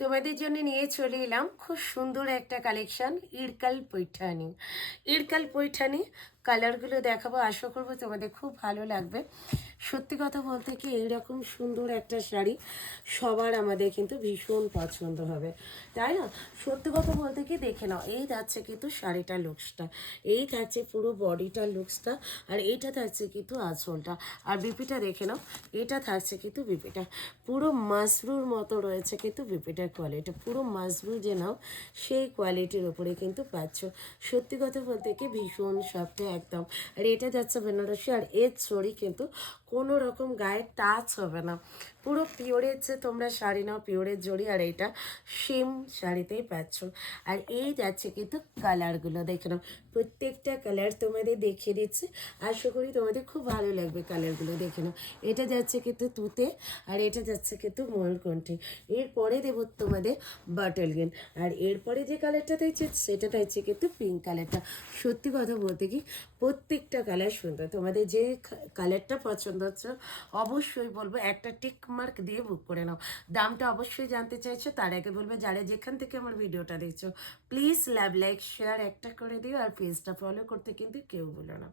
তোমাদের জন্য নিয়ে চলে এলাম খুব সুন্দর একটা কালেকশান ইরকাল পৈঠানি। ইরকাল পৈঠানি কালারগুলো দেখাবো, আশা করব তোমাদের খুব ভালো লাগবে। সত্যি কথা বলতে কি, এইরকম সুন্দর একটা শাড়ি সবার আমাদের কিন্তু ভীষণ পছন্দ হবে। তাই না? সত্যি কথা বলতে কি, দেখে নাও, এই যাচ্ছে কিন্তু শাড়িটার লুকসটা এই থাকছে পুরো বডিটার লুকসটা আর এইটা থাকছে কিন্তু আঁচলটা। আর বিপিটা দেখে নাও, এটা থাকছে কিন্তু বিপিটা। পুরো মাসরুর মতো রয়েছে কিন্তু বিপিটার কোয়ালিটি পুরো মাসরু যে নাও, সেই কোয়ালিটির ওপরে কিন্তু পাচ্ছ। সত্যি কথা বলতে কি, ভীষণ সফট একদম। আর এটা যাচ্ছে বেনারসি, আর এর চড়ি কিন্তু কোনো রকম গায়ে টাচ হবে না। পুরো পিওরের যে তোমরা শাড়ি নাও পিওরের জড়ি আর এইটা সেম শাড়িতেই পাচ্ছ। আর এই যাচ্ছে কিন্তু কালারগুলো দেখে নাও। প্রত্যেকটা কালার তোমাদের দেখিয়ে দিচ্ছে। আশা করি তোমাদের খুব ভালো লাগবে কালারগুলো দেখে নাও। এটা যাচ্ছে কিন্তু তুতে আর এটা যাচ্ছে কিন্তু ময়ূরকণ্ঠে এরপরে দেবো তোমাদের বাটল গ্রিন আর এরপরে যে কালারটা দিচ্ছে সেটা দিচ্ছে কিন্তু পিঙ্ক কালারটা সত্যি কথা বলতে কি, প্রত্যেকটা কালার সুন্দর। তোমাদের যে কালারটা পছন্দ হচ্ছে, অবশ্যই বলব একটা টিক মার্ক দিয়ে বুক করে নাও। দামটা অবশ্যই জানতে চাইছো, তার আগে বলব যারা যেখান থেকে আমার ভিডিওটা দেখছ প্লিজ লাভ লাইক শেয়ার একটা করে দিও আর পেজটা ফলো করতে কিন্তু কেউ বলো না।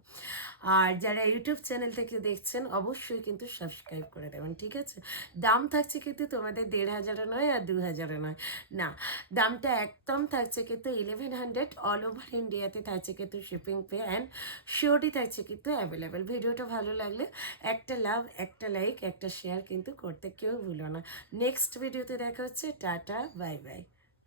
আর যারা ইউটিউব চ্যানেল থেকে দেখছেন, অবশ্যই কিন্তু সাবস্ক্রাইব করে দেবেন, ঠিক আছে? দাম থাকছে কিন্তু তোমাদের দেড় হাজারে নয় আর দু হাজারে নয়। না, দামটা একদম থাকছে কিন্তু ইলেভেন হান্ড্রেড অল ওভার ইন্ডিয়াতে থাকছে কিন্তু শিপিং পে অ্যান্ড শিওরটি থাকছে কিন্তু অ্যাভেলেবেল ভিডিওটা ভালো লাগলে একটা লাভ, একটা লাইক, একটা শেয়ার কিন্তু করতে কেউ ভুলো না। নেক্সট ভিডিওতে দেখা হচ্ছে, টাটা, বাই বাই।